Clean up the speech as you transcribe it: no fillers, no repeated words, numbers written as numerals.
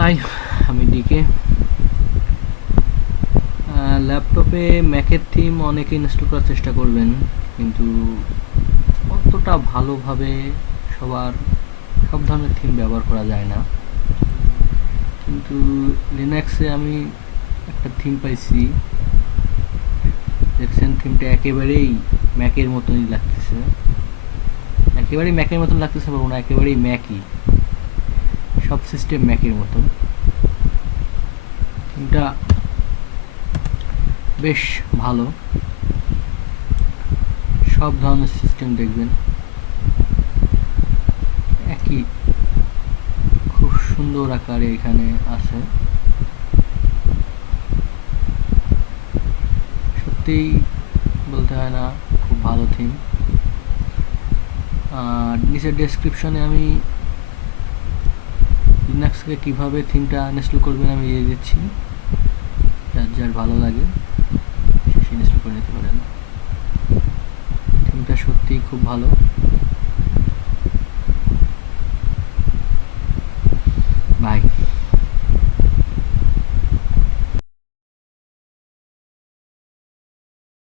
High, আমি decay. ল্যাপটপে ম্যাকের theme অনেকে ইনস্টল করার চেষ্টা করবেন, কিন্তু অতটা ভালোভাবে সবার সব ধরনের থিম ব্যবহার করা যায় না। কিন্তু লিনাক্সে আমি একটা থিম পাইছি, দেখছেন থিমটা একেবারেই ম্যাকের মতনই লাগতেছে। একেবারেই ম্যাকের মতন লাগতেছে বলবো না, একেবারেই ম্যাকই, সব সিস্টেম ম্যাকের মতন। থিমটা বেশ ভালো, সব ধরনের সিস্টেম দেখবেন একই, খুব সুন্দর আকারে এখানে আছে। সত্যিই বলতে হয় না, খুব ভালো থিম। আর নিচের ডেসক্রিপশনে আমি লিনাক্সকে কীভাবে থিমটা ইনস্টল করবেন আমি দিয়ে দিচ্ছি, যার যার ভালো লাগে সে ইনস্টল করে নিতে পারেন। থিমটা সত্যিই খুব ভালো। বাই।